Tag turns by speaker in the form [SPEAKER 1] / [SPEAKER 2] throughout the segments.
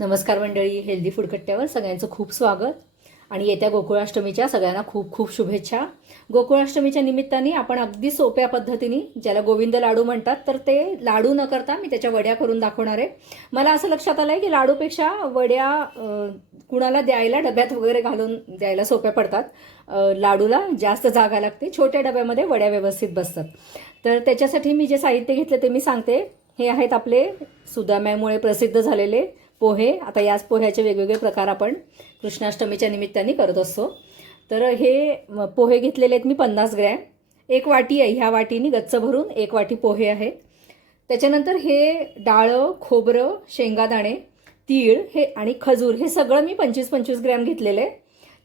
[SPEAKER 1] नमस्कार मंडळी healthy food कट्ट्यावर सगळ्यांचं खूप स्वागत. आणि येत्या गोकुळाष्टमीच्या सगळ्यांना खूप खूप शुभेच्छा. गोकुळाष्टमीच्या निमित्ताने आपण अगदी सोप्या पद्धतीने ज्याला गोविंद लाडू म्हणतात तर ते लाडू न करता मी त्याच्या वड्या करून दाखवणार आहे. मला असं लक्षात आलं आहे की लाडूपेक्षा वड्या कुणाला द्यायला डब्यात वगैरे घालून द्यायला सोप्या पडतात. लाडूला जास्त जागा लागते छोट्या डब्यामध्ये वड्या व्यवस्थित बसतात. तर त्याच्यासाठी मी जे साहित्य घेतलं ते मी सांगते. हे आहेत आपले सुदाम्यामुळे प्रसिद्ध झालेले पोहे. आता याच पोह्याचे वेगवेगळे प्रकार आपण कृष्णाष्टमीच्या निमित्ताने करत असतो. तर हे पोहे घेतलेले आहेत मी पन्नास ग्रॅम. एक वाटी आहे. ह्या वाटीने गच्च भरून एक वाटी पोहे आहेत. त्याच्यानंतर हे डाळं खोबरं शेंगादाणे तीळ हे आणि खजूर हे सगळं मी पंचवीस पंचवीस ग्रॅम घेतलेलं आहे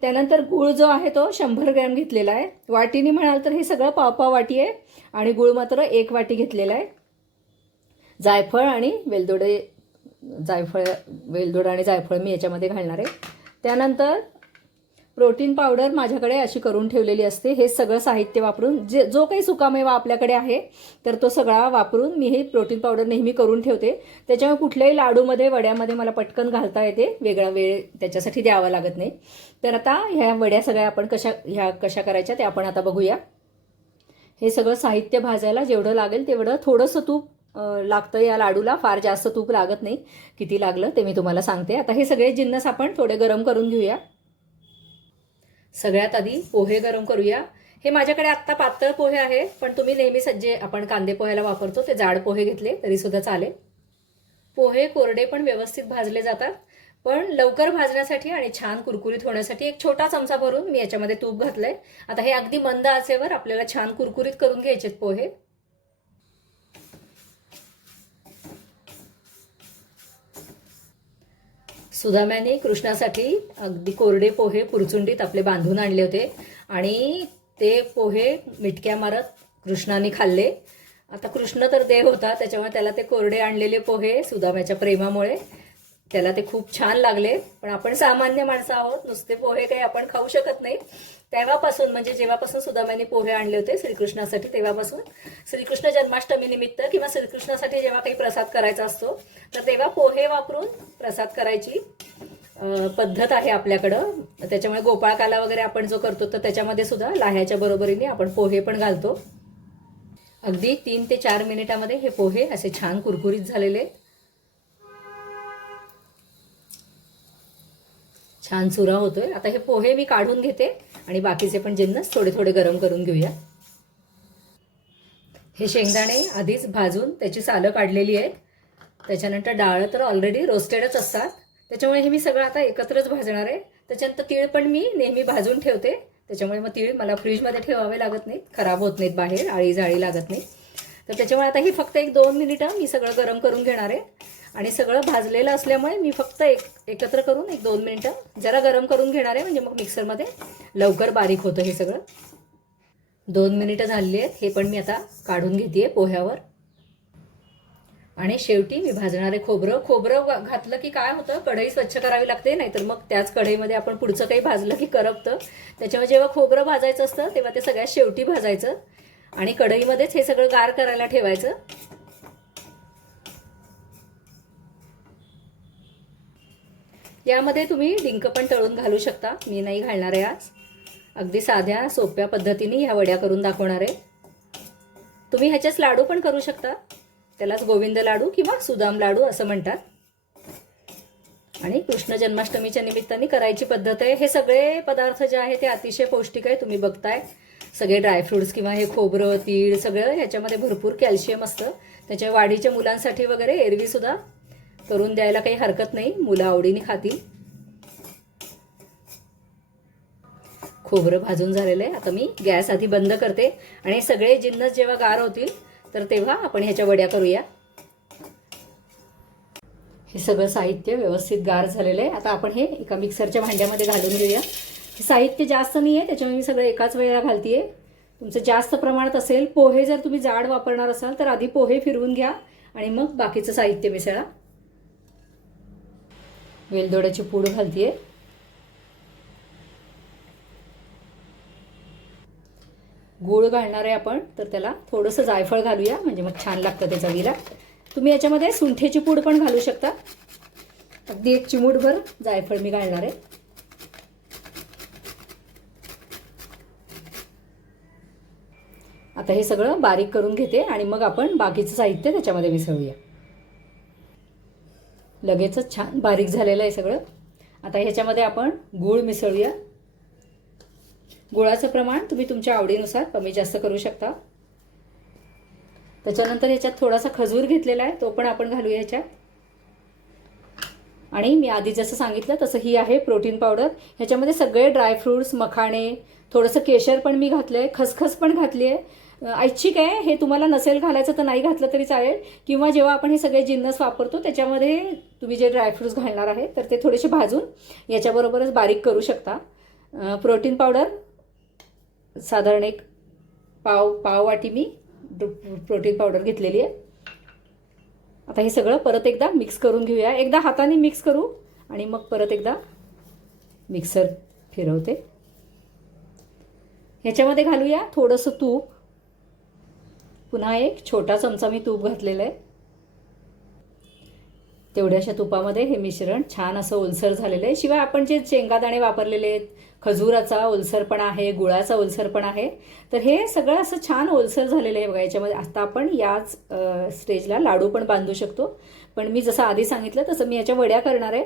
[SPEAKER 1] त्यानंतर गूळ जो आहे तो शंभर ग्रॅम घेतलेला आहे. वाटीने म्हणाल तर हे सगळं पाव पाव वाटी आहे आणि गूळ मात्र एक वाटी घेतलेला आहे. जायफळ आणि वेलदोडे जायफळ वेलदोड आणि जायफळ मी याच्यामध्ये घालणार आहे. त्यानंतर प्रोटीन पावडर माझ्याकडे अशी करून ठेवलेली असते. हे सगळं साहित्य वापरून जे जो काही सुकामेवा आपल्याकडे आहे तर तो सगळा वापरून मी हे प्रोटीन पावडर नेहमी करून ठेवते. त्याच्यामुळे कुठल्याही लाडूमध्ये वड्यामध्ये मला पटकन घालता येते. वेगळा वेळ त्याच्यासाठी द्यावा लागत नाही. तर आता ह्या वड्या सगळ्या आपण कशा ह्या कशा करायच्या ते आपण आता बघूया. हे सगळं साहित्य भाजायला जेवढं लागेल तेवढं थोडंसं तूप लागतं या लाडूला. फार जास्त तूप लागत नाही. किती लागलं ते मी तुम्हाला सांगते. आता हे सगळे जिन्नस आपण थोडे गरम करून घेऊया. सगळ्यात आधी पोहे गरम करूया. हे माझ्याकडे आत्ता पातळ पोहे आहे पण तुम्ही नेहमी जे आपण कांदे पोह्याला वापरतो ते जाड पोहे घेतले तरी सुद्धा चालेल. पोहे कोरडे पण व्यवस्थित भाजले जातात पण लवकर भाजण्यासाठी आणि छान कुरकुरीत होण्यासाठी एक छोटा चमचा भरून मी याच्यामध्ये तूप घातलंय. आता हे अगदी मंद आचेवर आपल्याला छान कुरकुरीत करून घ्यायचेत पोहे. सुदाम्याने कृष्णासाठी अगदी कोरडे पोहे पुरचुंडीत आपले बांधून आणले होते. आणि ते पोहे मिटक्या मारत कृष्णाने खाल्ले. आता कृष्ण तर देव होता त्याच्यामुळे त्याला ते कोरडे आणलेले पोहे सुदाम्याच्या प्रेमामुळे त्याला ते खूप छान लागले. पण आपण सामान्य माणसं आहोत नुसते पोहे काही आपण खाऊ शकत नाही. तेव्हापासून म्हणजे जेव्हापासून सुदाम्याने पोहे आणले होते श्रीकृष्णासाठी तेव्हापासून श्रीकृष्ण जन्माष्टमी निमित्त किंवा श्रीकृष्णासाठी जेव्हा काही प्रसाद करायचा असतो तर तेव्हा पोहे वापरून प्रसाद करायची. पद्धत आहे आपल्याकडं. त्याच्यामुळे गोपाळकाला वगैरे आपण जो करतो तर त्याच्यामध्ये सुद्धा लाह्याच्या बरोबरीने आपण पोहे पण घालतो. अगदी तीन ते चार मिनिटामध्ये हे पोहे असे छान कुरकुरीत झालेले आहेत. छान चुरा होतोय. आता हे पोहे मी काढून घेते आणि बाकीचे पण जिन्नस थोडे थोडे गरम करून घेऊया. हे शेंगदाणे आधीच भाजून त्याची सालं काढलेली आहेत. त्याच्यानंतर डाळ तर ऑलरेडी रोस्टेडच असतात. त्याच्यामुळे हे मी सगळं आता एकत्रच भाजणार आहे. त्याच्यानंतर तीळ पण मी नेहमी भाजून ठेवते. त्याच्यामुळे मग तीळ मला फ्रीजमध्ये ठेवावे लागत नाहीत. खराब होत नाहीत बाहेर आळी जाळी लागत नाही तर त्याच्यामुळे आता ही फक्त एक दोन मिनिटं मी सगळं गरम करून घेणार आहे. आणि सगळं भाजलेलं असल्यामुळे मी फक्त एक एकत्र करून एक दोन मिनिटं जरा गरम करून घेणार आहे. म्हणजे मग मिक्सरमध्ये लवकर बारीक होतं हे सगळं. दोन मिनिटं झालेली आहेत. हे पण मी आता काढून घेते पोह्यावर. आणि शेवटी मी भाजणारे खोबरं खोबरं घातलं की काय होतं? कढई स्वच्छ करावी लागते नाहीतर मग त्याच कढईमध्ये आपण पुढचं काही भाजलं की करपतं. त्याच्यामुळे जेव्हा खोबरं भाजायचं असतं तेव्हा ते सगळ्यात शेवटी भाजायचं. आणि कढईमध्येच हे सगळं गार करायला ठेवायचं. यामध्ये तुम्ही डिंक पण तळून घालू शकता. मी नाही घालणार आहे आज. अगदी साध्या सोप्या पद्धतीने ह्या वड्या करून दाखवणार आहे. तुम्ही ह्याच्याच लाडू पण करू शकता. त्यालाच गोविंद लाडू किंवा सुदाम लाडू असं म्हणतात. आणि कृष्ण जन्माष्टमीच्या निमित्ताने करायची पद्धत आहे. हे सगळे पदार्थ जे आहे ते अतिशय पौष्टिक आहे. तुम्ही बघताय. सगळे ड्रायफ्रुट्स किंवा हे खोबरं तीळ सगळं ह्याच्यामध्ये भरपूर कॅल्शियम असतं. त्याच्या वाढीच्या मुलांसाठी वगैरे एरवी सुद्धा करून द्यायला काही हरकत नाही. मुलं आवडीने खातील. खोबरं भाजून झालेलं आहे. आता मी गॅस आधी बंद करते. आणि सगळे जिन्नस जेव्हा गार होतील तर तेव्हा आपण ह्याच्या वड्या करूया. हे सगळं साहित्य व्यवस्थित गार झालेलं आहे. आता आपण हे एका मिक्सरच्या भांड्यामध्ये घालून घेऊया. हे साहित्य जास्त नाही आहे त्याच्यामुळे मी सगळं एकाच वेळेला घालतीये. तुमचं जास्त प्रमाणात असेल पोहे जर तुम्ही जाड वापरणार असाल तर आधी पोहे फिरवून घ्या आणि मग बाकीचं साहित्य मिसळा. वेलदोड्याची पूड घालतीये. गूळ घालणार आहे आपण तर त्याला थोडंसं जायफळ घालूया म्हणजे मग छान लागतं त्या चवीला तुम्ही याच्यामध्ये सुंठेची पूड पण घालू शकता. अगदी एक चिमूटभर जायफळ मी घालणार आहे. आता हे सगळं बारीक करून घेते आणि मग आपण बाकीचं साहित्य त्याच्यामध्ये मिसळूया. लगेचच छान बारीक झालेलं आहे सगळं. आता ह्याच्यामध्ये आपण गूळ मिसळूया. गुळाचं प्रमाण तुम्ही तुमच्या आवडीनुसार कमी जास्त करू शकता. त्याच्यानंतर ह्याच्यात थोडासा खजूर घेतलेला आहे तो पण आपण घालूया ह्याच्यात आणि मी आधी जसं सांगितलं तसं ही आहे प्रोटीन पावडर. ह्याच्यामध्ये सगळे ड्रायफ्रूट्स मखाणे थोडंसं केशर पण मी घातलं आहे खसखस पण घातली आहे. ऐच्छिक आहे हे तुम्हाला नसेल घालायचं तर नाही घातलं तरी चालेल. किंवा जेव्हा आपण हे सगळे जिन्नस वापरतो त्याच्यामध्ये तुम्ही जे ड्रायफ्रूट्स घालणार आहे तर ते थोडेसे भाजून याच्याबरोबरच बारीक करू शकता. प्रोटीन पावडर साधारण एक पाव पाव वाटी मी प्रोटीन पावडर घेतलेली आहे. आता हे सगळं परत एकदा मिक्स करून घेऊया. एकदा हाताने मिक्स करू आणि मग परत एकदा मिक्सर फिरवते. ह्याच्यामध्ये घालूया थोडंसं तूप. पुन्हा एक छोटा चमचा मी तूप घातलेलं आहे. तेवढ्याशा तुपामध्ये हे मिश्रण छान असं ओलसर झालेलं आहे. शिवाय आपण जे शेंगादाणे वापरलेले आहेत खजुराचा ओलसरपणा आहे गुळाचा ओलसरपणा आहे तर हे सगळं असं छान ओलसर झालेलं आहे बघा याच्यामध्ये आता आपण याच स्टेजला लाडू पण बांधू शकतो. पण मी जसं आधी सांगितलं तसं मी याच्या वड्या करणार आहे.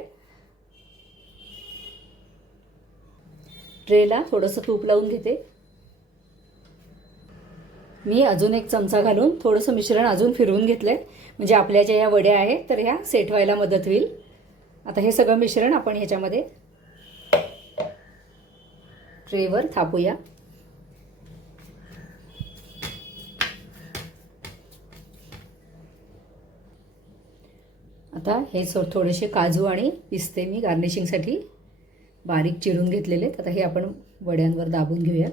[SPEAKER 1] ट्रेला थोडंसं तूप लावून घेते. मी अजून एक चमचा घालून थोडंसं मिश्रण अजून फिरवून घेतलं आहे म्हणजे आपल्या ज्या या वड्या आहेत तर ह्या सेट व्हायला मदत होईल. आता हे सगळं मिश्रण आपण ह्याच्यामध्ये ट्रेवर थापूया. आता हे सो थोडेसे काजू आणि पिस्ते मी गार्निशिंगसाठी बारीक चिरून घेतलेले आहेत. आता हे आपण वड्यांवर दाबून घेऊया.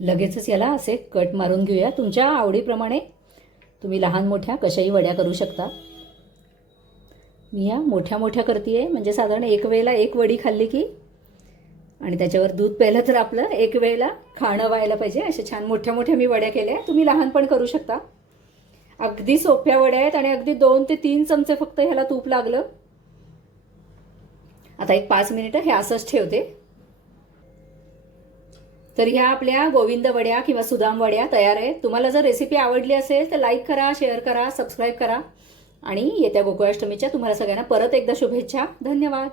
[SPEAKER 1] लगेचच याला असे कट मारून घेऊया. तुमच्या आवडीप्रमाणे तुम्ही लहान मोठ्या कशाही वड्या करू शकता. मी ह्या मोठ्या मोठ्या करते आहे म्हणजे साधारण एक वेळेला एक वडी खाल्ली की आणि त्याच्यावर दूध प्यायलं तर आपलं एक वेळेला खाणं व्हायला पाहिजे. अशा छान मोठ्या मोठ्या मी वड्या केल्या. तुम्ही लहान पण करू शकता. अगदी सोप्या वड्या आहेत आणि अगदी दोन ते तीन चमचे फक्त ह्याला तूप लागलं. आता एक पाच मिनिटं हे असंच ठेवते. तर ह्या आपल्या गोविंद वड्या किंवा सुदाम वड्या तयार आहेत. तुम्हाला जर रेसिपी आवडली असेल तर लाईक करा शेअर करा सबस्क्राईब करा. आणि येत्या गोकुळाष्टमीच्या तुम्हाला सगळ्यांना परत एकदा शुभेच्छा. धन्यवाद.